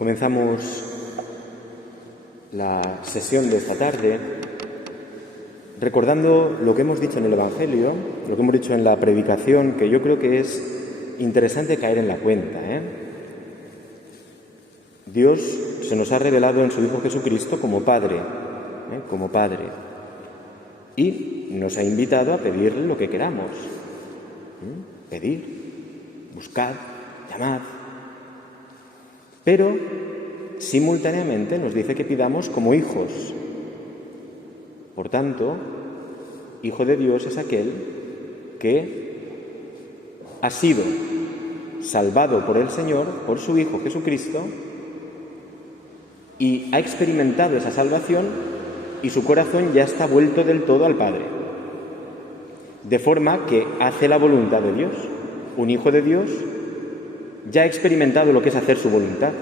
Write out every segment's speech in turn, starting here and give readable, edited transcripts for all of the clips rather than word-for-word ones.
Comenzamos la sesión de esta tarde recordando lo que hemos dicho en el Evangelio, lo que hemos dicho en la predicación, que yo creo que es interesante caer en la cuenta. Dios se nos ha revelado en su Hijo Jesucristo como Padre, y nos ha invitado a pedirle lo que queramos. Pedir, buscad, llamad. Pero simultáneamente nos dice que pidamos como hijos. Por tanto, hijo de Dios es aquel que ha sido salvado por el Señor, por su Hijo Jesucristo, y ha experimentado esa salvación y su corazón ya está vuelto del todo al Padre. De forma que hace la voluntad de Dios. Un hijo de Dios ya ha experimentado lo que es hacer su voluntad.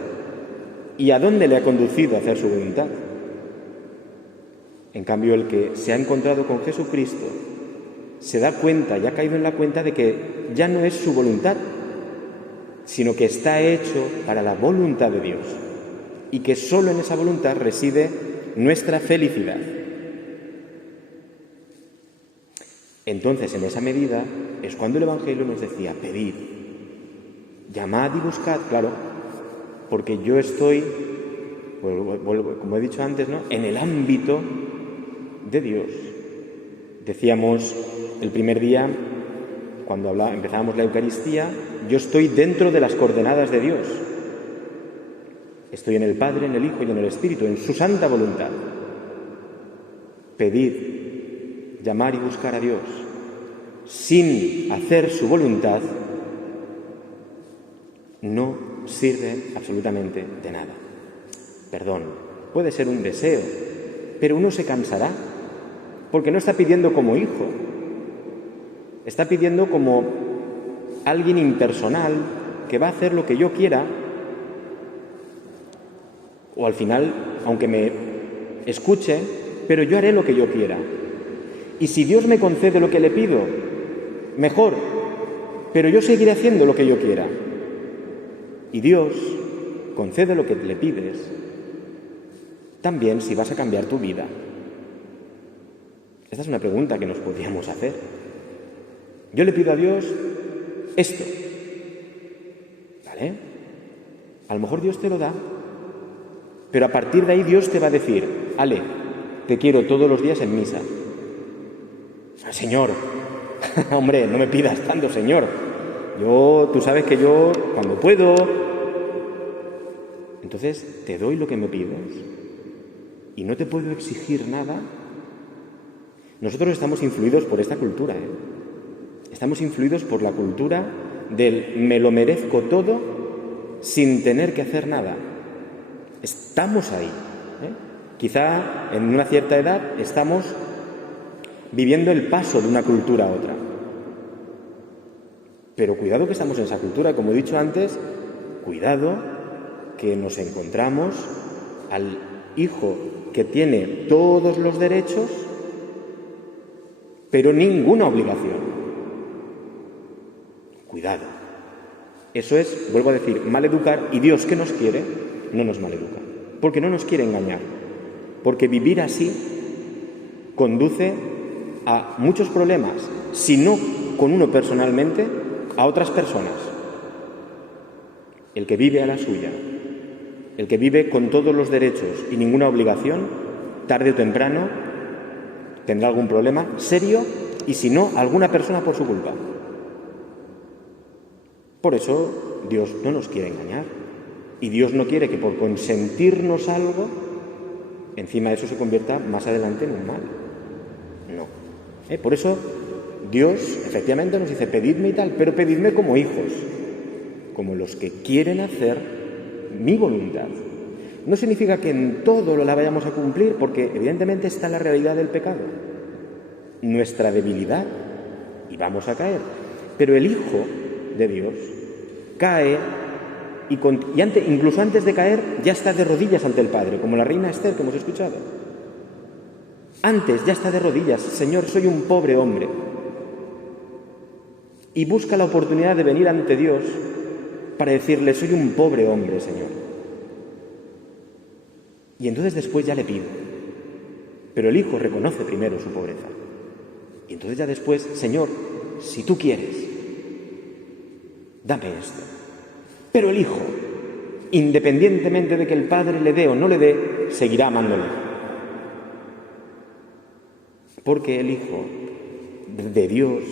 ¿Y a dónde le ha conducido a hacer su voluntad? En cambio, el que se ha encontrado con Jesucristo se da cuenta, ya ha caído en la cuenta de que ya no es su voluntad, sino que está hecho para la voluntad de Dios y que solo en esa voluntad reside nuestra felicidad. Entonces, en esa medida, es cuando el Evangelio nos decía: pedid, llamad y buscad, claro, porque yo estoy, como he dicho antes, ¿no?, en el ámbito de Dios. Decíamos el primer día, cuando empezábamos la Eucaristía, yo estoy dentro de las coordenadas de Dios. Estoy en el Padre, en el Hijo y en el Espíritu, en su santa voluntad. Pedir, llamar y buscar a Dios sin hacer su voluntad no sirve absolutamente de nada. Perdón, puede ser un deseo, pero uno se cansará, porque no está pidiendo como hijo, está pidiendo como alguien impersonal que va a hacer lo que yo quiera, o al final, aunque me escuche, pero yo haré lo que yo quiera. Y si Dios me concede lo que le pido, mejor, pero yo seguiré haciendo lo que yo quiera. Y Dios concede lo que le pides, también si vas a cambiar tu vida. Esta es una pregunta que nos podríamos hacer. Yo le pido a Dios esto, ¿vale? A lo mejor Dios te lo da, pero a partir de ahí Dios te va a decir: Ale, te quiero todos los días en misa. Señor, hombre, no me pidas tanto, Señor. Tú sabes que yo, cuando puedo... Entonces, te doy lo que me pides y no te puedo exigir nada. Nosotros estamos influidos por esta cultura, Estamos influidos por la cultura del me lo merezco todo sin tener que hacer nada. Estamos ahí, Quizá en una cierta edad estamos viviendo el paso de una cultura a otra. Pero cuidado que estamos en esa cultura, como he dicho antes, cuidado que nos encontramos al hijo que tiene todos los derechos, pero ninguna obligación. Cuidado. Eso es, vuelvo a decir, maleducar, y Dios, que nos quiere, no nos maleduca, porque no nos quiere engañar, porque vivir así conduce a muchos problemas, si no con uno personalmente, a otras personas. El que vive a la suya, el que vive con todos los derechos y ninguna obligación, tarde o temprano tendrá algún problema serio, y si no, alguna persona por su culpa. Por eso Dios no nos quiere engañar, y Dios no quiere que por consentirnos algo, encima de eso se convierta más adelante en un mal. No. Por eso Dios efectivamente nos dice: pedidme y tal, pero pedidme como hijos, como los que quieren hacer mi voluntad. No significa que en todo la vayamos a cumplir, porque evidentemente está la realidad del pecado, nuestra debilidad, y vamos a caer. Pero el Hijo de Dios cae incluso antes de caer ya está de rodillas ante el Padre, como la reina Esther que hemos escuchado. Antes ya está de rodillas: Señor, soy un pobre hombre. Y busca la oportunidad de venir ante Dios para decirle: soy un pobre hombre, Señor. Y entonces después ya le pido. Pero el hijo reconoce primero su pobreza. Y entonces ya después, Señor, si tú quieres, dame esto. Pero el hijo, independientemente de que el padre le dé o no le dé, seguirá amándole. Porque el hijo de Dios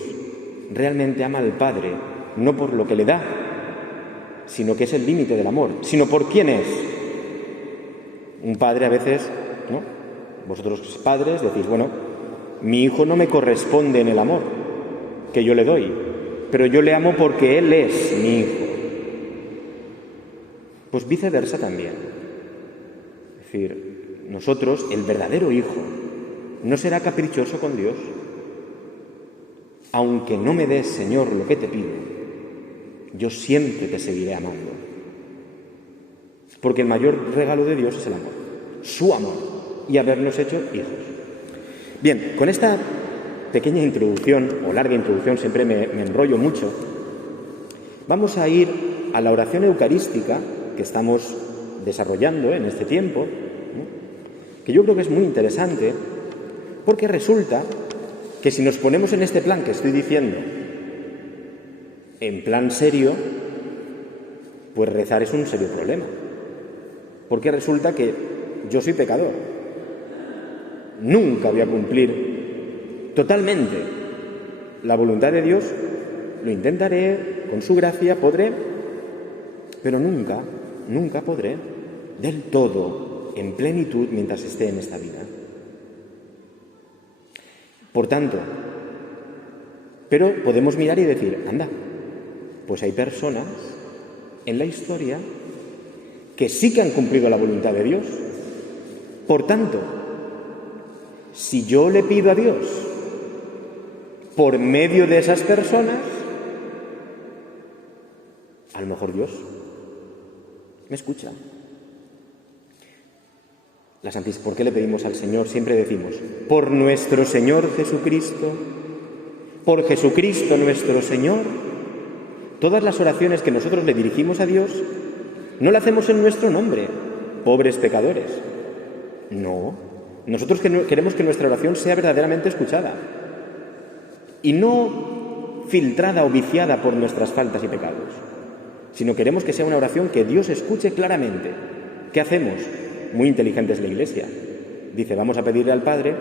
realmente ama al padre, no por lo que le da, sino que es el límite del amor, sino por quién es. Un padre a veces, ¿no? Vosotros padres decís, bueno, mi hijo no me corresponde en el amor que yo le doy, pero yo le amo porque él es mi hijo. Pues viceversa también. Es decir, nosotros, el verdadero hijo, no será caprichoso con Dios. Aunque no me des, Señor, lo que te pido, yo siempre te seguiré amando. Porque el mayor regalo de Dios es el amor, su amor, y habernos hecho hijos. Bien, con esta pequeña introducción, o larga introducción, siempre me enrollo mucho, vamos a ir a la oración eucarística que estamos desarrollando en este tiempo, ¿no? Que yo creo que es muy interesante, porque resulta que si nos ponemos en este plan que estoy diciendo, en plan serio, pues rezar es un serio problema. Porque resulta que yo soy pecador. Nunca voy a cumplir totalmente la voluntad de Dios. Lo intentaré, con su gracia podré, pero nunca podré del todo, en plenitud, mientras esté en esta vida. Por tanto, pero podemos mirar y decir, anda, pues hay personas en la historia que sí que han cumplido la voluntad de Dios. Por tanto, si yo le pido a Dios por medio de esas personas, a lo mejor Dios me escucha. ¿Por qué le pedimos al Señor? Siempre decimos, por nuestro Señor Jesucristo, por Jesucristo nuestro Señor. Todas las oraciones que nosotros le dirigimos a Dios, no las hacemos en nuestro nombre, pobres pecadores. No, nosotros queremos que nuestra oración sea verdaderamente escuchada y no filtrada o viciada por nuestras faltas y pecados, sino queremos que sea una oración que Dios escuche claramente. ¿Qué hacemos? Muy inteligente es la Iglesia. Dice, vamos a pedirle al Padre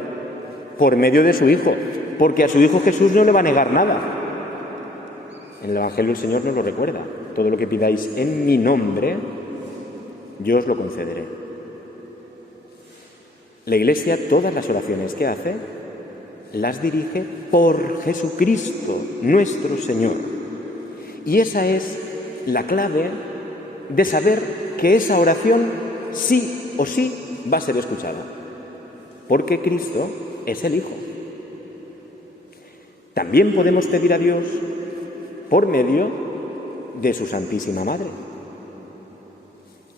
por medio de su Hijo, porque a su Hijo Jesús no le va a negar nada. En el Evangelio el Señor nos lo recuerda. Todo lo que pidáis en mi nombre, yo os lo concederé. La Iglesia, todas las oraciones que hace, las dirige por Jesucristo, nuestro Señor. Y esa es la clave de saber que esa oración sí o sí va a ser escuchada, porque Cristo es el Hijo. También podemos pedir a Dios por medio de su Santísima Madre,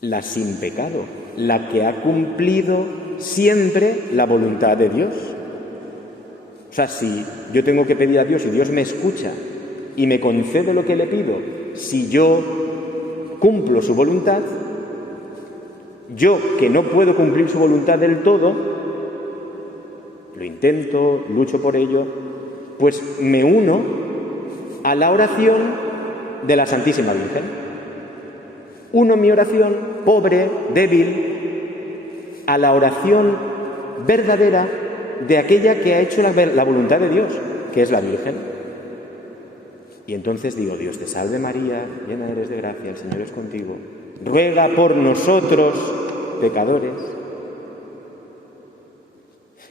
la sin pecado, la que ha cumplido siempre la voluntad de Dios. O sea, si yo tengo que pedir a Dios y Dios me escucha y me concede lo que le pido, si yo cumplo su voluntad, yo que no puedo cumplir su voluntad del todo, lo intento, lucho por ello, pues me uno a la oración de la Santísima Virgen. Uno mi oración, pobre, débil, a la oración verdadera de aquella que ha hecho la voluntad de Dios, que es la Virgen. Y entonces digo, Dios te salve María, llena eres de gracia, el Señor es contigo. Ruega por nosotros, pecadores.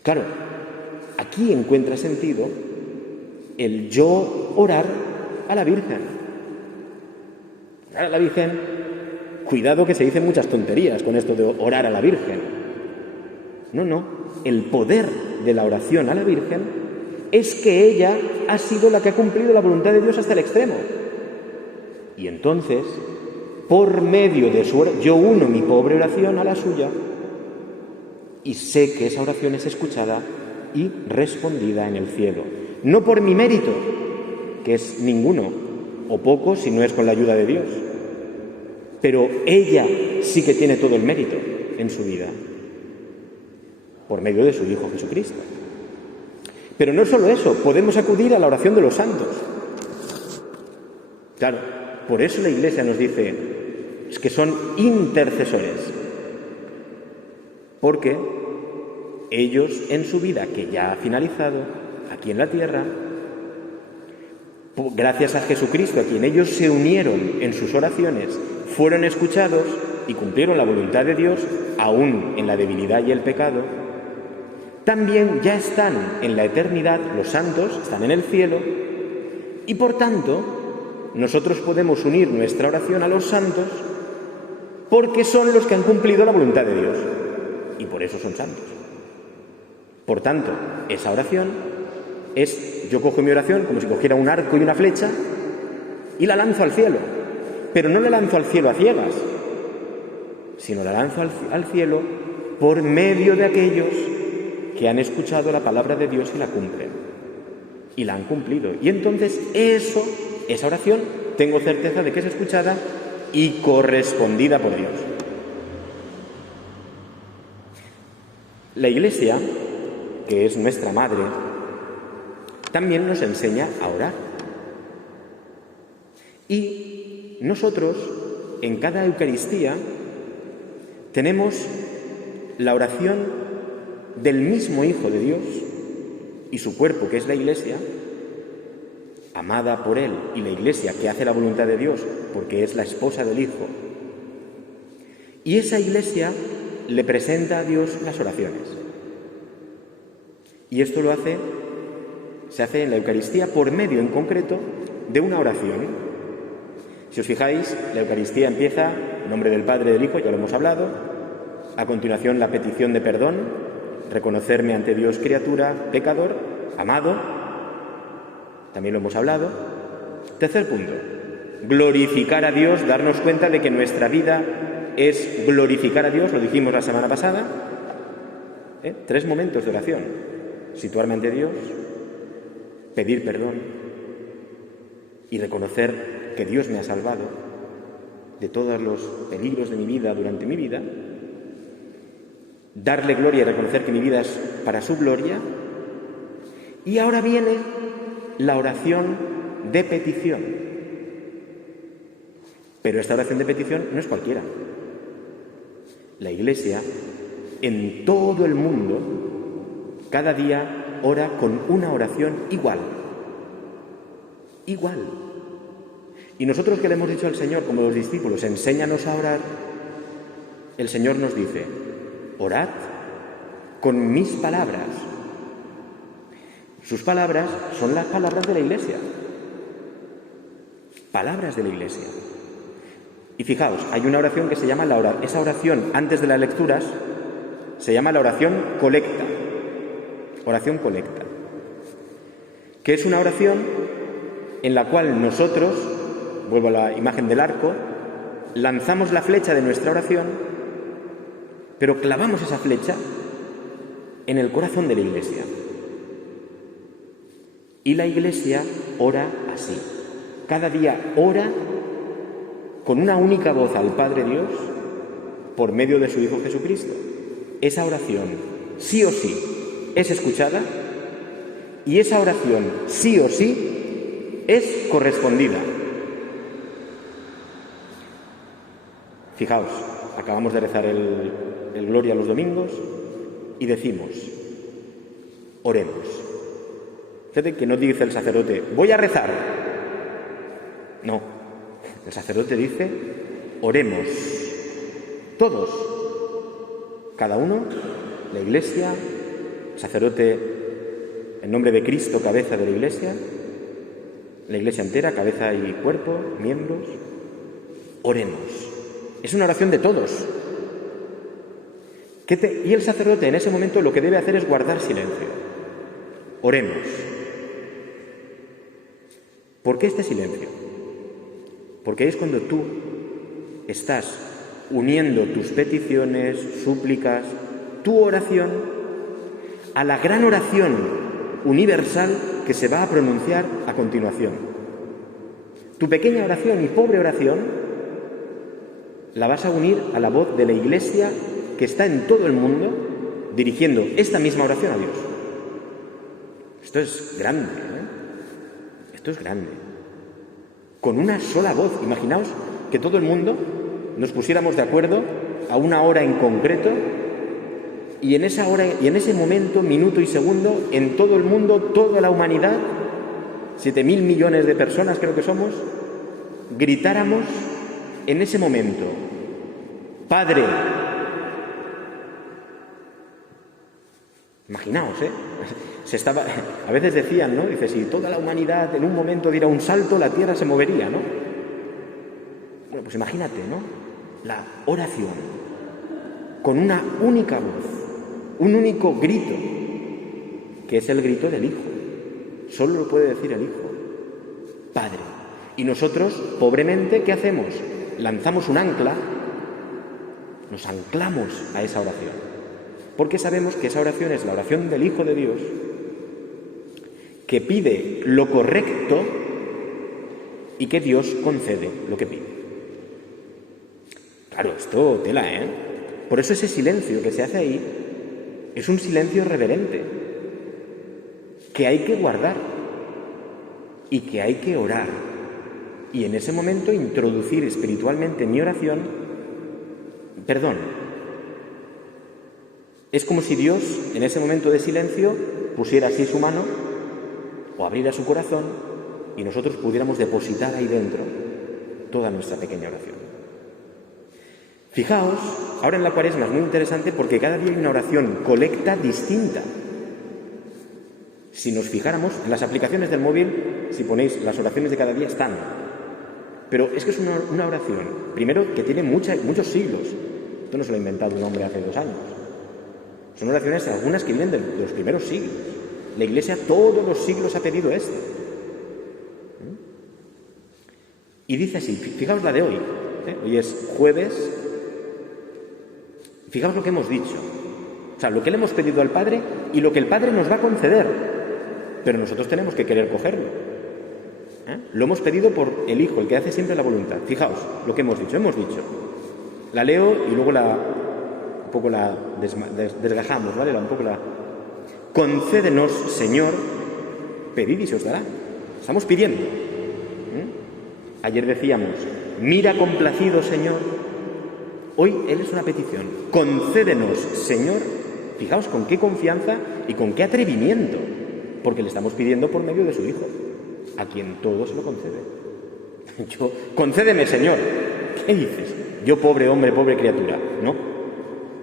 Claro, aquí encuentra sentido el yo orar a la Virgen. Orar a la Virgen, cuidado que se dicen muchas tonterías con esto de orar a la Virgen. No, el poder de la oración a la Virgen es que ella ha sido la que ha cumplido la voluntad de Dios hasta el extremo. Y entonces, por medio de su oración, yo uno mi pobre oración a la suya y sé que esa oración es escuchada y respondida en el cielo. No por mi mérito, que es ninguno o poco si no es con la ayuda de Dios, pero ella sí que tiene todo el mérito en su vida. por medio de su Hijo Jesucristo. Pero no solo eso, podemos acudir a la oración de los santos. Claro, por eso la Iglesia nos dice que son intercesores, porque ellos en su vida, que ya ha finalizado aquí en la tierra, gracias a Jesucristo, a quien ellos se unieron en sus oraciones, fueron escuchados y cumplieron la voluntad de Dios, aún en la debilidad y el pecado, también ya están en la eternidad, los santos están en el cielo, y por tanto nosotros podemos unir nuestra oración a los santos porque son los que han cumplido la voluntad de Dios, y por eso son santos. Por tanto, esa oración es, yo cojo mi oración como si cogiera un arco y una flecha y la lanzo al cielo, pero no la lanzo al cielo a ciegas, sino la lanzo al cielo por medio de aquellos que han escuchado la palabra de Dios y la cumplen, y la han cumplido. Y entonces esa oración, tengo certeza de que es escuchada y correspondida por Dios. La Iglesia, que es nuestra madre, también nos enseña a orar. Y nosotros, en cada Eucaristía, tenemos la oración del mismo Hijo de Dios y su cuerpo, que es la Iglesia, amada por Él, y la Iglesia que hace la voluntad de Dios porque es la esposa del Hijo. Y esa Iglesia le presenta a Dios las oraciones. Y esto se hace en la Eucaristía por medio en concreto de una oración. Si os fijáis, la Eucaristía empieza en nombre del Padre y del Hijo, ya lo hemos hablado. A continuación, la petición de perdón, reconocerme ante Dios criatura, pecador, amado, también lo hemos hablado. Tercer punto, glorificar a Dios, darnos cuenta de que nuestra vida es glorificar a Dios, lo dijimos la semana pasada. 3 momentos de oración: situarme ante Dios, pedir perdón y reconocer que Dios me ha salvado de todos los peligros de mi vida durante mi vida, darle gloria y reconocer que mi vida es para su gloria. Y ahora viene la oración de petición. Pero esta oración de petición no es cualquiera. La Iglesia, en todo el mundo, cada día ora con una oración igual. Igual. Y nosotros que le hemos dicho al Señor, como los discípulos, enséñanos a orar, el Señor nos dice: orad con mis palabras. Sus palabras son las palabras de la Iglesia. Palabras de la Iglesia. Y fijaos, hay una oración que se llama esa oración antes de las lecturas se llama la oración colecta. Oración colecta. Que es una oración en la cual nosotros, vuelvo a la imagen del arco, lanzamos la flecha de nuestra oración, pero clavamos esa flecha en el corazón de la Iglesia. Y la Iglesia ora así. Cada día ora con una única voz al Padre Dios por medio de su Hijo Jesucristo. Esa oración, sí o sí, es escuchada, y esa oración, sí o sí, es correspondida. Fijaos, acabamos de rezar el Gloria los domingos y decimos: oremos. Fíjate que no dice el sacerdote: voy a rezar. No, el sacerdote dice: oremos. Todos, cada uno, la Iglesia, el sacerdote en nombre de Cristo, cabeza de la Iglesia entera, cabeza y cuerpo, miembros, oremos. Es una oración de todos. Y el sacerdote en ese momento lo que debe hacer es guardar silencio. Oremos. ¿Por qué este silencio? Porque es cuando tú estás uniendo tus peticiones, súplicas, tu oración a la gran oración universal que se va a pronunciar a continuación. Tu pequeña oración y pobre oración la vas a unir a la voz de la Iglesia que está en todo el mundo, dirigiendo esta misma oración a Dios. Esto es grande, ¿eh? Esto es grande. Con una sola voz. Imaginaos que todo el mundo nos pusiéramos de acuerdo a una hora en concreto y en esa hora y en ese momento, minuto y segundo, en todo el mundo, toda la humanidad, 7.000 millones de personas creo que somos, gritáramos en ese momento: Padre. Imaginaos, ¿eh? A veces decían, ¿no? Dice, si toda la humanidad en un momento diera un salto, la tierra se movería, ¿no? Bueno, pues imagínate, ¿no? La oración con una única voz, un único grito, que es el grito del Hijo. Solo lo puede decir el Hijo. Padre. Y nosotros, pobremente, ¿qué hacemos? Lanzamos un ancla, nos anclamos a esa oración, porque sabemos que esa oración es la oración del Hijo de Dios, que pide lo correcto y que Dios concede lo que pide. Claro, esto tela, ¿eh? Por eso ese silencio que se hace ahí es un silencio reverente, que hay que guardar y que hay que orar. Y en ese momento introducir espiritualmente en mi oración perdón. Es como si Dios, en ese momento de silencio, pusiera así su mano o abriera su corazón y nosotros pudiéramos depositar ahí dentro toda nuestra pequeña oración. Fijaos, ahora en la Cuaresma es muy interesante porque cada día hay una oración colecta distinta. Si nos fijáramos en las aplicaciones del móvil, si ponéis las oraciones de cada día están. Pero es que es una oración, primero, que tiene muchos siglos. Esto no se lo ha inventado un hombre hace 2 años. Son oraciones, algunas que vienen de los primeros siglos. La Iglesia todos los siglos ha pedido esto. Y dice así, fijaos la de hoy. Hoy es jueves. Fijaos lo que hemos dicho. O sea, lo que le hemos pedido al Padre y lo que el Padre nos va a conceder. Pero nosotros tenemos que querer cogerlo. Lo hemos pedido por el Hijo, el que hace siempre la voluntad. Fijaos lo que hemos dicho. La leo y luego un poco la desgajamos, ¿vale? Concédenos, Señor, pedid y se os dará. Estamos pidiendo. Ayer decíamos, mira complacido, Señor. Hoy Él es una petición. Concédenos, Señor. Fijaos con qué confianza y con qué atrevimiento, porque le estamos pidiendo por medio de su Hijo, a quien todo se lo concede. Concédeme, Señor. ¿Qué dices? Yo, pobre hombre, pobre criatura. No.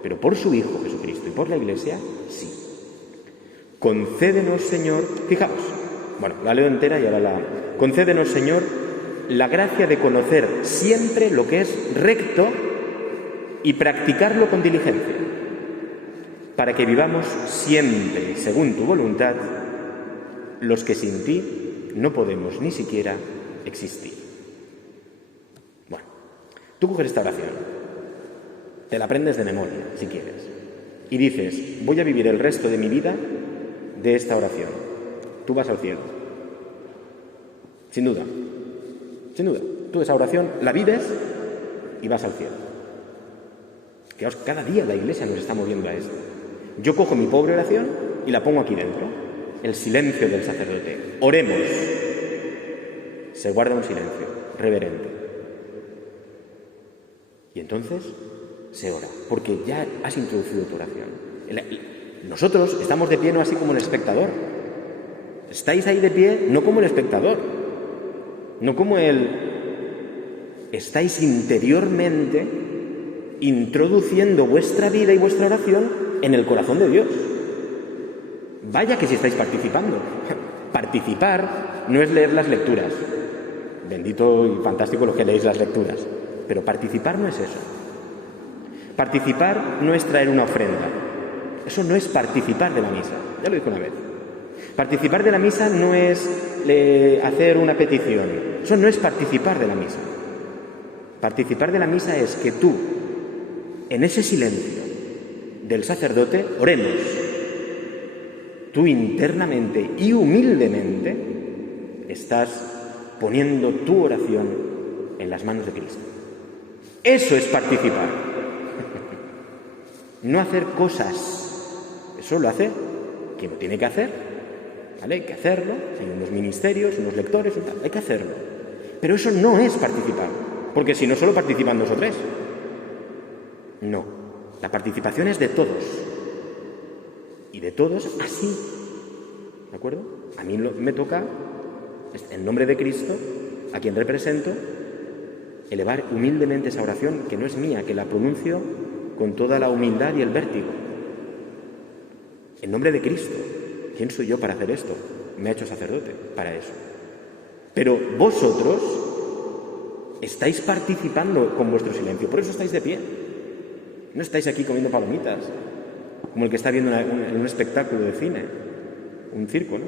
Pero por su Hijo Jesucristo y por la Iglesia, sí. Concédenos, Señor. Fijaos. Bueno, la leo entera y ahora Concédenos, Señor, la gracia de conocer siempre lo que es recto y practicarlo con diligencia, para que vivamos siempre, según tu voluntad, los que sin ti no podemos ni siquiera existir. Bueno, tú coges esta oración, te la aprendes de memoria, si quieres, y dices, voy a vivir el resto de mi vida de esta oración. Tú vas al cielo. Sin duda. Sin duda. Tú esa oración la vives y vas al cielo. Fijaos, cada día la Iglesia nos está moviendo a esto. Yo cojo mi pobre oración y la pongo aquí dentro. El silencio del sacerdote. Oremos. Se guarda un silencio reverente. Y entonces se ora, porque ya has introducido tu oración. Nosotros estamos de pie no así como el espectador. Estáis ahí de pie no como el espectador, no como el... Estáis interiormente introduciendo vuestra vida y vuestra oración en el corazón de Dios. Vaya que si estáis participando. Participar no es leer las lecturas. Bendito y fantástico lo que leéis las lecturas. Pero participar no es eso. Participar no es traer una ofrenda. Eso no es participar de la misa. Ya lo dije una vez. Participar de la misa no es hacer una petición. Eso no es participar de la misa. Participar de la misa es que tú, en ese silencio del sacerdote, oremos. Tú internamente y humildemente estás poniendo tu oración en las manos de Cristo. Eso es participar. No hacer cosas Eso lo hace quien lo tiene que hacer, ¿vale? Hay que hacerlo, hay unos ministerios, unos lectores, hay que hacerlo. Pero eso no es participar, porque si no solo participan 2 o 3. No, la participación es de todos. Y de todos así, ¿de acuerdo? A mí me toca, en nombre de Cristo, a quien represento, elevar humildemente esa oración, que no es mía, que la pronuncio con toda la humildad y el vértigo. En nombre de Cristo. ¿Quién soy yo para hacer esto? Me ha hecho sacerdote para eso. Pero vosotros estáis participando con vuestro silencio, por eso estáis de pie. No estáis aquí comiendo palomitas, como el que está viendo un espectáculo de cine, un circo, ¿no?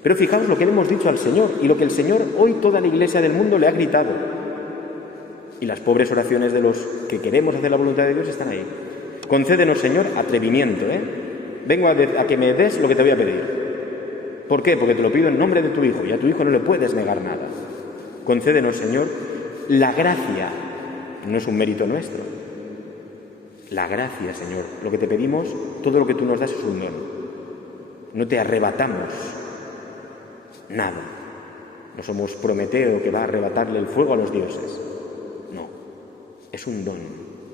Pero fijaos lo que le hemos dicho al Señor y lo que el Señor hoy toda la Iglesia del mundo le ha gritado. Y las pobres oraciones de los que queremos hacer la voluntad de Dios están ahí. Concédenos, Señor, atrevimiento, Vengo a que me des lo que te voy a pedir. ¿Por qué? Porque te lo pido en nombre de tu Hijo y a tu Hijo no le puedes negar nada. Concédenos, Señor, la gracia. No es un mérito nuestro. La gracia, Señor. Lo que te pedimos, todo lo que tú nos das es un don. No te arrebatamos nada. No somos Prometeo que va a arrebatarle el fuego a los dioses. No. Es un don.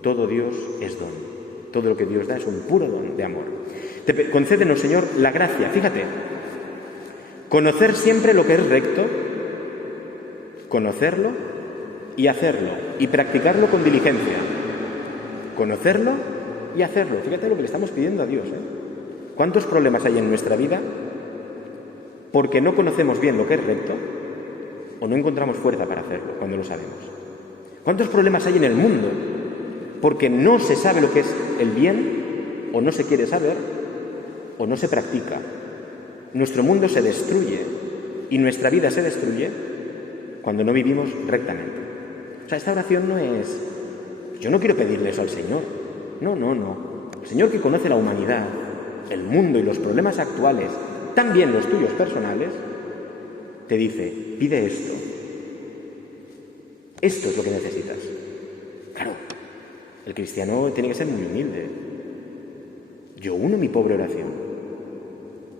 Todo Dios es don. Todo lo que Dios da es un puro don de amor. Concédenos, Señor, la gracia. Fíjate. Conocer siempre lo que es recto, conocerlo y hacerlo, y practicarlo con diligencia. Conocerlo y hacerlo. Fíjate lo que le estamos pidiendo a Dios. ¿Cuántos problemas hay en nuestra vida porque no conocemos bien lo que es recto o no encontramos fuerza para hacerlo cuando lo sabemos? ¿Cuántos problemas hay en el mundo porque no se sabe lo que es el bien o no se quiere saber o no se practica? Nuestro mundo se destruye y nuestra vida se destruye cuando no vivimos rectamente. O sea, esta oración no es... Yo no quiero pedirle eso al Señor. No. El Señor, que conoce la humanidad, el mundo y los problemas actuales, también los tuyos personales, te dice, pide esto. Esto es lo que necesitas. Claro, el cristiano tiene que ser muy humilde. Yo uno mi pobre oración.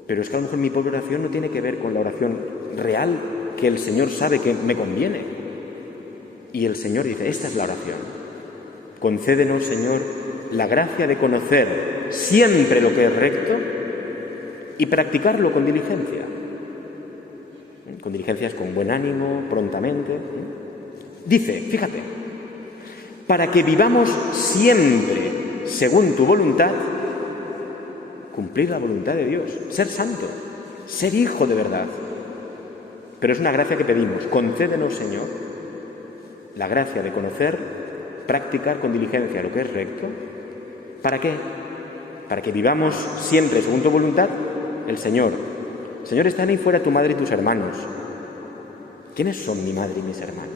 Pero es que a lo mejor mi pobre oración no tiene que ver con la oración real que el Señor sabe que me conviene. Y el Señor dice, esta es la oración. Concédenos, Señor, la gracia de conocer siempre lo que es recto y practicarlo con diligencia. Con diligencia es con buen ánimo, prontamente. Dice, fíjate, para que vivamos siempre según tu voluntad, cumplir la voluntad de Dios, ser santo, ser hijo de verdad. Pero es una gracia que pedimos. Concédenos, Señor, la gracia de conocer, practicar con diligencia lo que es recto. ¿Para qué? Para que vivamos siempre según tu voluntad. El Señor, están ahí fuera tu madre y tus hermanos. ¿Quiénes son mi madre y mis hermanos?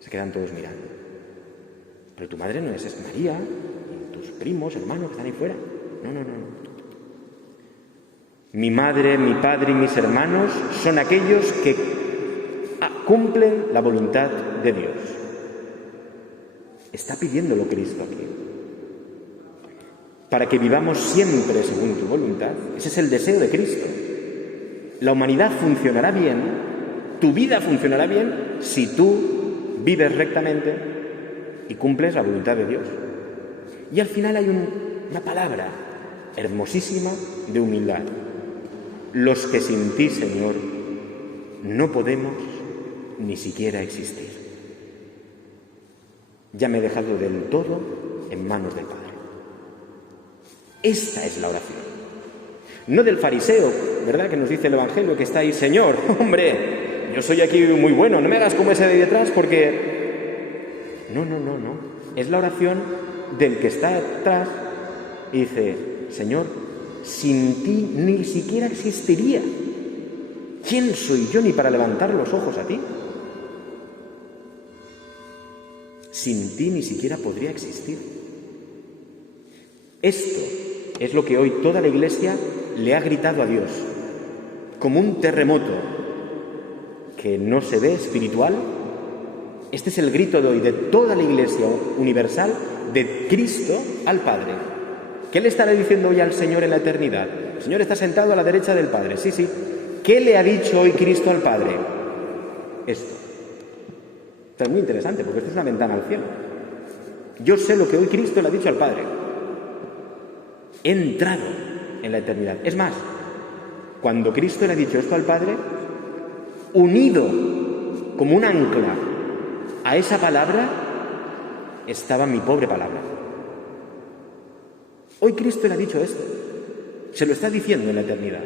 Se quedan todos mirando. Pero tu madre no es María, y tus primos, hermanos que están ahí fuera. No. Mi madre, mi padre y mis hermanos son aquellos que cumplen la voluntad de Dios. Está pidiéndolo Cristo aquí. Para que vivamos siempre según tu voluntad. Ese es el deseo de Cristo. La humanidad funcionará bien, tu vida funcionará bien, si tú vives rectamente y cumples la voluntad de Dios. Y al final hay una palabra hermosísima de humildad. Los que sin ti, Señor, no podemos ni siquiera existir. Ya me he dejado del todo en manos del Padre. Esta es la oración. No del fariseo, ¿verdad? Que nos dice el Evangelio, que está ahí, Señor, hombre, yo soy aquí muy bueno, no me hagas como ese de ahí detrás porque... No. Es la oración del que está atrás y dice, Señor, sin ti ni siquiera existiría. ¿Quién soy yo ni para levantar los ojos a ti? Sin ti ni siquiera podría existir. Esto es lo que hoy toda la Iglesia le ha gritado a Dios, como un terremoto que no se ve espiritual. Este es el grito de hoy de toda la Iglesia universal, de Cristo al Padre. ¿Qué le estará diciendo hoy al Señor en la eternidad? El Señor está sentado a la derecha del Padre, sí, sí. ¿Qué le ha dicho hoy Cristo al Padre? Esto. Esto es muy interesante porque esto es una ventana al cielo. Yo sé lo que hoy Cristo le ha dicho al Padre. He entrado en la eternidad. Es más, cuando Cristo le ha dicho esto al Padre, unido como un ancla a esa palabra, estaba mi pobre palabra. Hoy Cristo le ha dicho esto. Se lo está diciendo en la eternidad.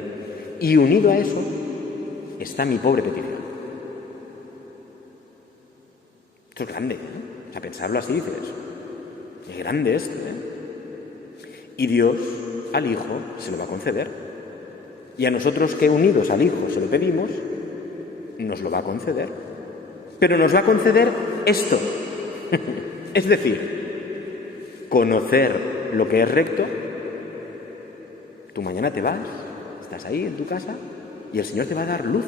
Y unido a eso está mi pobre petición. Esto es grande, ¿eh? O sea, pensarlo así dices, es grande esto, ¿eh? Y Dios al Hijo se lo va a conceder. Y a nosotros que unidos al Hijo se lo pedimos, nos lo va a conceder. Pero nos va a conceder esto. Es decir, conocer lo que es recto. Tú mañana te vas, estás ahí en tu casa y el Señor te va a dar luz,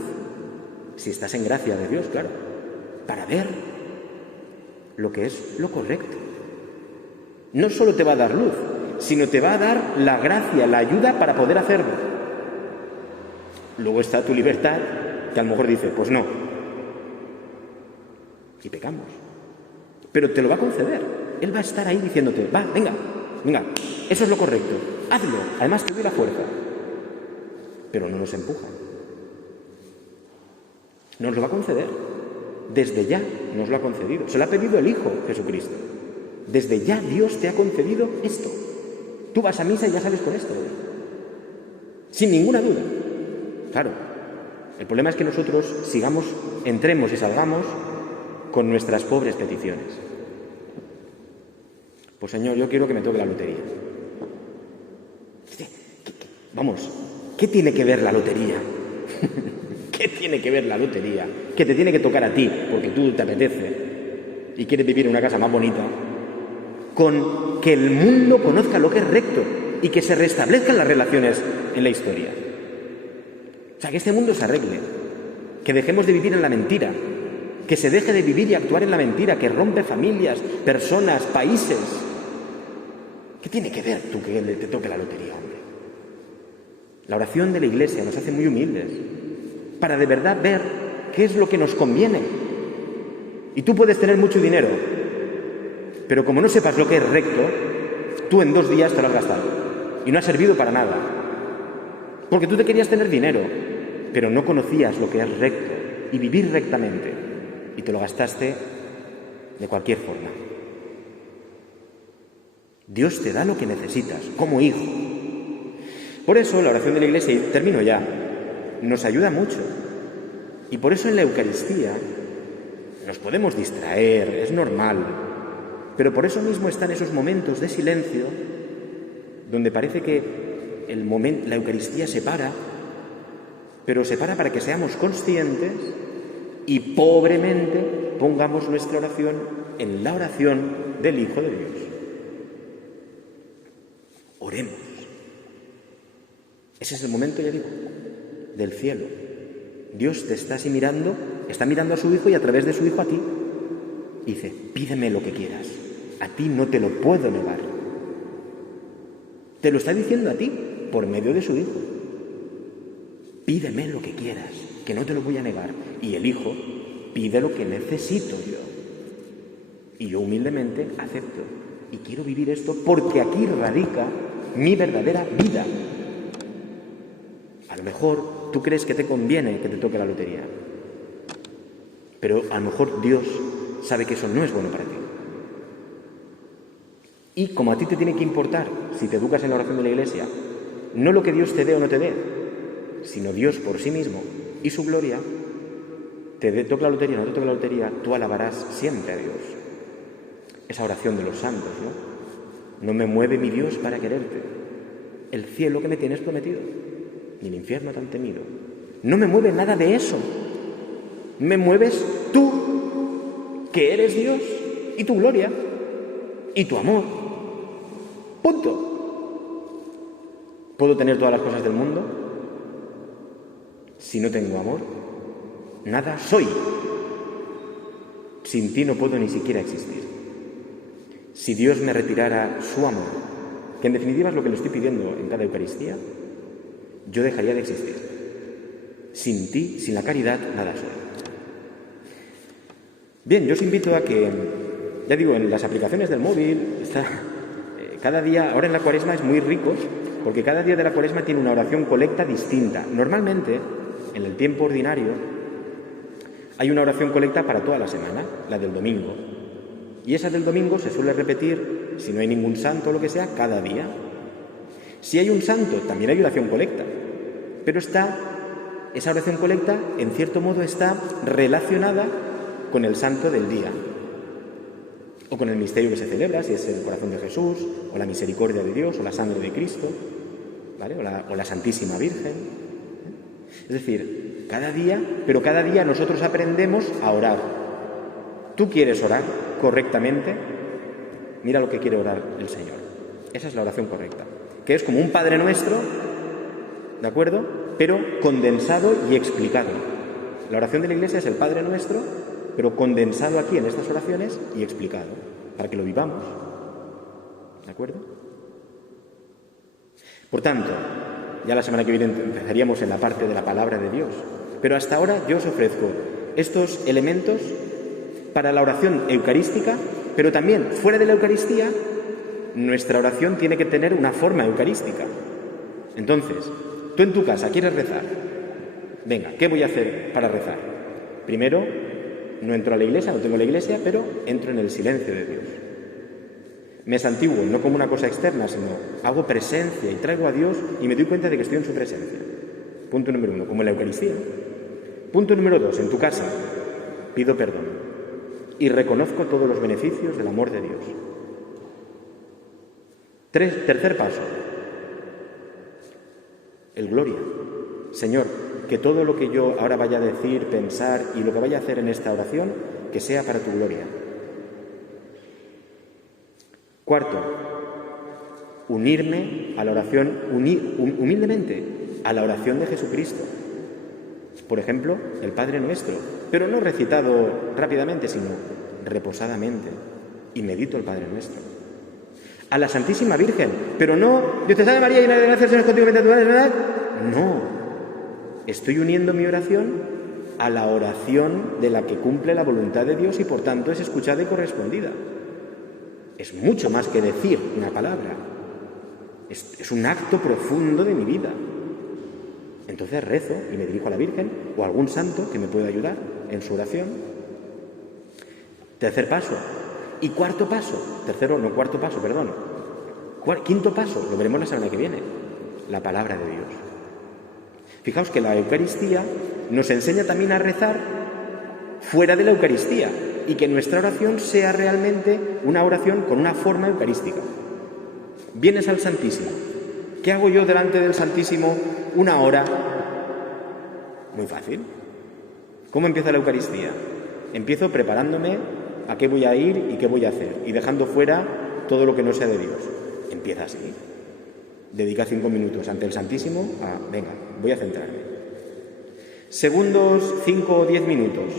si estás en gracia de Dios, claro, para ver lo que es lo correcto. No solo te va a dar luz, sino te va a dar la gracia, la ayuda para poder hacerlo. Luego está tu libertad, que a lo mejor dice, pues no, y pecamos. Pero te lo va a conceder. Él va a estar ahí diciéndote, va, venga, eso es lo correcto, hazlo, además te doy la fuerza. Pero no nos empuja. Nos lo va a conceder. Desde ya nos lo ha concedido. Se lo ha pedido el Hijo Jesucristo. Desde ya Dios te ha concedido esto. Tú vas a misa y ya sales con esto. Sin ninguna duda. Claro. El problema es que nosotros entremos y salgamos con nuestras pobres peticiones. Pues Señor, yo quiero que me toque la lotería. Vamos, ¿qué tiene que ver la lotería? ¿Qué tiene que ver la lotería? Que te tiene que tocar a ti, porque tú te apetece y quieres vivir en una casa más bonita, con que el mundo conozca lo que es recto y que se restablezcan las relaciones en la historia. O sea, que este mundo se arregle, que dejemos de vivir en la mentira, que se deje de vivir y actuar en la mentira, que rompe familias, personas, países. ¿Qué tiene que ver tú que te toque la lotería, hombre? La oración de la Iglesia nos hace muy humildes para de verdad ver qué es lo que nos conviene. Y tú puedes tener mucho dinero, pero como no sepas lo que es recto, tú en 2 días te lo has gastado y no ha servido para nada. Porque tú te querías tener dinero, pero no conocías lo que es recto y vivir rectamente y te lo gastaste de cualquier forma. Dios te da lo que necesitas como hijo. Por eso la oración de la Iglesia, y termino ya, nos ayuda mucho. Y por eso en la Eucaristía nos podemos distraer, es normal. Pero por eso mismo están esos momentos de silencio donde parece que la Eucaristía se para, pero se para que seamos conscientes y pobremente pongamos nuestra oración en la oración del Hijo de Dios. Oremos. Ese es el momento, ya digo, del cielo. Dios te está así mirando, está mirando a su Hijo y a través de su Hijo a ti. Y dice, pídeme lo que quieras. A ti no te lo puedo negar. Te lo está diciendo a ti por medio de su Hijo. Pídeme lo que quieras, que no te lo voy a negar. Y el Hijo pide lo que necesito yo. Y yo humildemente acepto. Y quiero vivir esto porque aquí radica mi verdadera vida. A lo mejor tú crees que te conviene que te toque la lotería, pero a lo mejor Dios sabe que eso no es bueno para ti. Y como a ti te tiene que importar, si te educas en la oración de la Iglesia, no lo que Dios te dé o no te dé, sino Dios por sí mismo y su gloria, toque la lotería o no te toque la lotería, tú alabarás siempre a Dios. Esa oración de los santos, ¿no? No me mueve mi Dios para quererte, el cielo que me tienes prometido, ni el infierno tan temido. No me mueve nada de eso. Me mueves tú, que eres Dios, y tu gloria, y tu amor. Punto. ¿Puedo tener todas las cosas del mundo? Si no tengo amor, nada soy. Sin ti no puedo ni siquiera existir. Si Dios me retirara su amor, que en definitiva es lo que le estoy pidiendo en cada Eucaristía, yo dejaría de existir. Sin ti, sin la caridad, nada soy. Bien, yo os invito a que, ya digo, en las aplicaciones del móvil, cada día, ahora en la Cuaresma es muy rico, porque cada día de la Cuaresma tiene una oración colecta distinta. Normalmente, en el tiempo ordinario, hay una oración colecta para toda la semana, la del domingo. Y esa del domingo se suele repetir, si no hay ningún santo o lo que sea, cada día. Si hay un santo, también hay oración colecta. Pero esa oración colecta, en cierto modo, está relacionada con el santo del día. O con el misterio que se celebra, si es el corazón de Jesús, o la misericordia de Dios, o la sangre de Cristo, ¿vale? o la Santísima Virgen. Es decir, cada día nosotros aprendemos a orar. ¿Tú quieres orar correctamente? Mira lo que quiere orar el Señor. Esa es la oración correcta, que es como un Padre Nuestro, ¿de acuerdo? Pero condensado y explicado. La oración de la Iglesia es el Padre Nuestro, pero condensado aquí en estas oraciones y explicado, para que lo vivamos. ¿De acuerdo? Por tanto, ya la semana que viene empezaríamos en la parte de la palabra de Dios, pero hasta ahora yo os ofrezco estos elementos para la oración eucarística, pero también fuera de la Eucaristía, nuestra oración tiene que tener una forma eucarística. Entonces, tú en tu casa quieres rezar. Venga, ¿qué voy a hacer para rezar? Primero, no entro a la iglesia, no tengo la iglesia, pero entro en el silencio de Dios. Me santiguo, no como una cosa externa, sino hago presencia y traigo a Dios y me doy cuenta de que estoy en su presencia. Punto número 1, como en la Eucaristía. Punto número 2, en tu casa, pido perdón y reconozco todos los beneficios del amor de Dios. Tercer paso, el gloria. Señor, que todo lo que yo ahora vaya a decir, pensar y lo que vaya a hacer en esta oración, que sea para tu gloria. Cuarto, unirme a la oración, humildemente, a la oración de Jesucristo. Por ejemplo, el Padre Nuestro, pero no recitado rápidamente, sino reposadamente, y medito el Padre Nuestro. A la Santísima Virgen, pero no, Dios te salve María, llena de gracia, el Señor es contigo, bendita tú eres, ¿verdad? No. Estoy uniendo mi oración a la oración de la que cumple la voluntad de Dios y por tanto es escuchada y correspondida. Es mucho más que decir una palabra. Es un acto profundo de mi vida. Entonces rezo y me dirijo a la Virgen o a algún santo que me pueda ayudar en su oración. Tercer paso. Y cuarto paso. Quinto paso, lo veremos la semana que viene. La palabra de Dios. Fijaos que la Eucaristía nos enseña también a rezar fuera de la Eucaristía y que nuestra oración sea realmente una oración con una forma eucarística. Vienes al Santísimo. ¿Qué hago yo delante del Santísimo una hora? Muy fácil. ¿Cómo empieza la Eucaristía? Empiezo preparándome a qué voy a ir y qué voy a hacer y dejando fuera todo lo que no sea de Dios. Empieza así. Dedica 5 minutos ante el Santísimo a, venga, voy a centrarme. Segundos 5 o 10 minutos.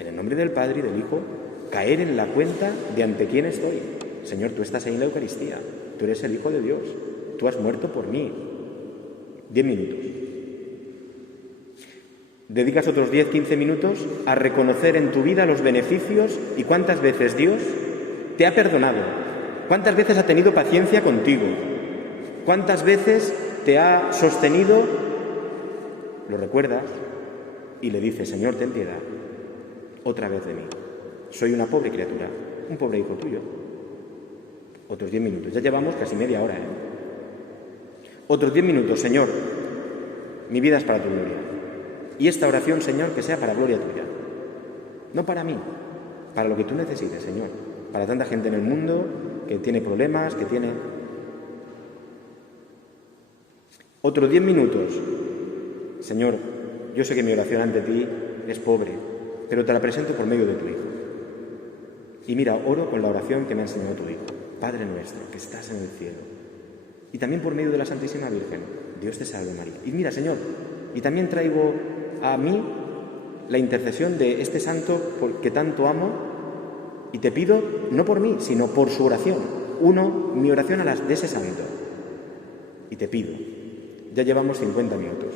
En el nombre del Padre y del Hijo, caer en la cuenta de ante quién estoy. Señor, tú estás ahí en la Eucaristía. Tú eres el Hijo de Dios. Tú has muerto por mí. 10 minutos. Dedicas otros 10-15 minutos a reconocer en tu vida los beneficios y cuántas veces Dios te ha perdonado. Cuántas veces ha tenido paciencia contigo. ¿Cuántas veces te ha sostenido? Lo recuerdas y le dices, Señor, ten piedad, otra vez de mí. Soy una pobre criatura, un pobre hijo tuyo. Otros 10 minutos, ya llevamos casi media hora, Otros 10 minutos, Señor, mi vida es para tu gloria. Y esta oración, Señor, que sea para gloria tuya. No para mí, para lo que tú necesites, Señor. Para tanta gente en el mundo que tiene problemas, que tiene... Otros 10 minutos. Señor, yo sé que mi oración ante ti es pobre, pero te la presento por medio de tu Hijo. Y mira, oro con la oración que me ha enseñado tu Hijo. Padre nuestro, que estás en el cielo. Y también por medio de la Santísima Virgen. Dios te salve María. Y mira, Señor, y también traigo a mí la intercesión de este santo que tanto amo y te pido, no por mí, sino por su oración. uno mi oración a las de ese santo. Y te pido, ya llevamos 50 minutos.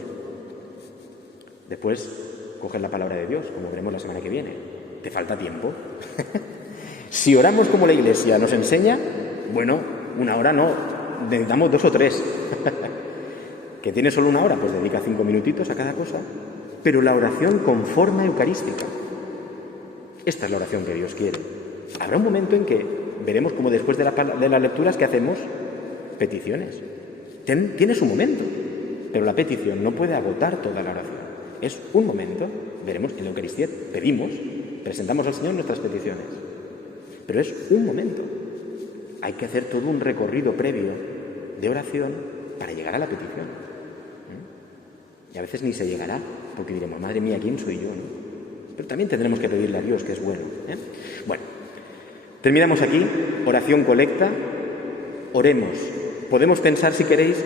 Después coges la palabra de Dios, como veremos la semana que viene. ¿Te falta tiempo? Si oramos como la Iglesia nos enseña, bueno, 1 hora no, necesitamos 2 o 3. ¿Que tiene solo 1 hora? Pues dedica 5 minutitos a cada cosa. Pero la oración con forma eucarística. Esta es la oración que Dios quiere. Habrá un momento en que veremos como después de las lecturas que hacemos peticiones. Tiene su momento, pero la petición no puede agotar toda la oración. Es un momento, veremos en la Eucaristía, pedimos, presentamos al Señor nuestras peticiones. Pero es un momento. Hay que hacer todo un recorrido previo de oración para llegar a la petición. Y a veces ni se llegará, porque diremos, madre mía, ¿quién soy yo? ¿No? Pero también tendremos que pedirle a Dios, que es bueno. Bueno, terminamos aquí, oración colecta, oremos. Podemos pensar, si queréis,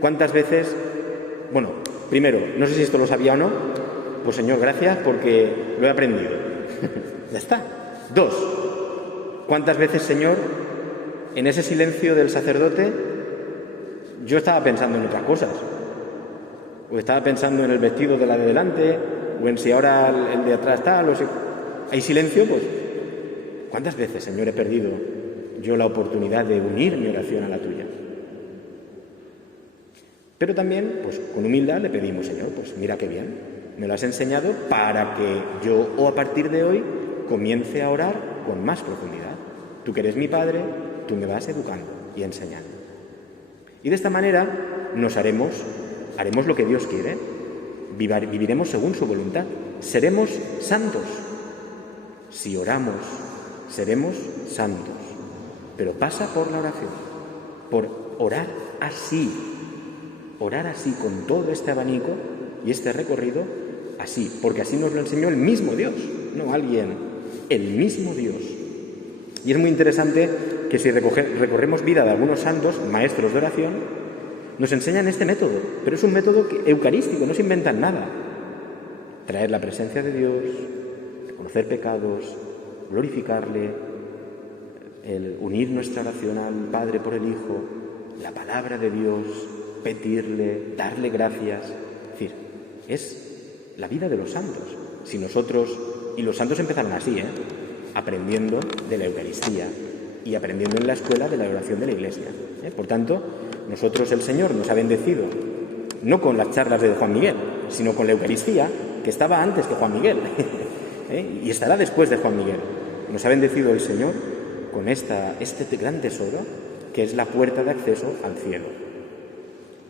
cuántas veces, bueno, primero, no sé si esto lo sabía o no, pues Señor, gracias porque lo he aprendido. Ya está. 2, ¿cuántas veces, Señor, en ese silencio del sacerdote, yo estaba pensando en otras cosas? O estaba pensando en el vestido de la de delante, o en si ahora el de atrás tal, o si hay silencio, pues ¿cuántas veces, Señor, he perdido yo la oportunidad de unir mi oración a la tuya? Pero también, pues con humildad le pedimos, Señor, pues mira qué bien, me lo has enseñado para que yo, o a partir de hoy, comience a orar con más profundidad. Tú que eres mi Padre, tú me vas educando y enseñando. Y de esta manera haremos lo que Dios quiere, viviremos según su voluntad, seremos santos. Si oramos, seremos santos. Pero pasa por la oración, por orar así con todo este abanico y este recorrido, así, porque así nos lo enseñó el mismo Dios, no alguien, el mismo Dios. Y es muy interesante que si recorremos vida de algunos santos, maestros de oración, nos enseñan este método, pero es un método eucarístico, no se inventan nada. Traer la presencia de Dios, reconocer pecados, glorificarle, el unir nuestra oración al Padre por el Hijo, la palabra de Dios, pedirle, darle gracias. Es decir, es la vida de los santos. Si nosotros, y los santos empezaron así, aprendiendo de la Eucaristía y aprendiendo en la escuela de la oración de la Iglesia. Por tanto, nosotros el Señor nos ha bendecido, no con las charlas de Juan Miguel, sino con la Eucaristía, que estaba antes que Juan Miguel, y estará después de Juan Miguel. Nos ha bendecido el Señor con este gran tesoro, que es la puerta de acceso al cielo.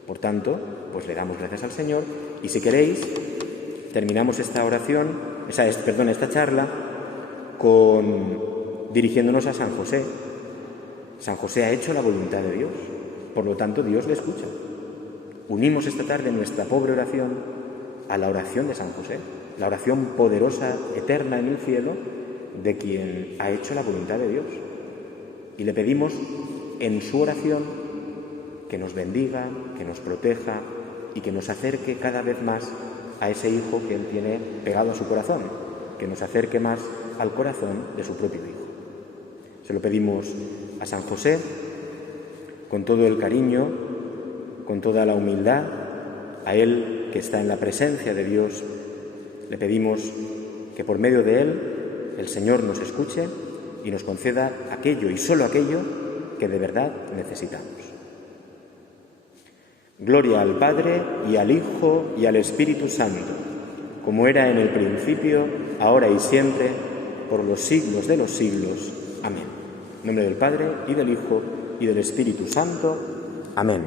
Por tanto, pues le damos gracias al Señor, y si queréis, terminamos esta esta charla, dirigiéndonos a San José. San José ha hecho la voluntad de Dios, por lo tanto Dios le escucha. Unimos esta tarde nuestra pobre oración a la oración de San José, la oración poderosa, eterna en el cielo, de quien ha hecho la voluntad de Dios. Y le pedimos en su oración que nos bendiga, que nos proteja y que nos acerque cada vez más a ese Hijo que Él tiene pegado a su corazón, que nos acerque más al corazón de su propio Hijo. Se lo pedimos a San José con todo el cariño, con toda la humildad, a Él que está en la presencia de Dios. Le pedimos que por medio de Él el Señor nos escuche y nos conceda aquello y solo aquello que de verdad necesitamos. Gloria al Padre y al Hijo y al Espíritu Santo, como era en el principio, ahora y siempre, por los siglos de los siglos. Amén. En nombre del Padre, y del Hijo, y del Espíritu Santo. Amén.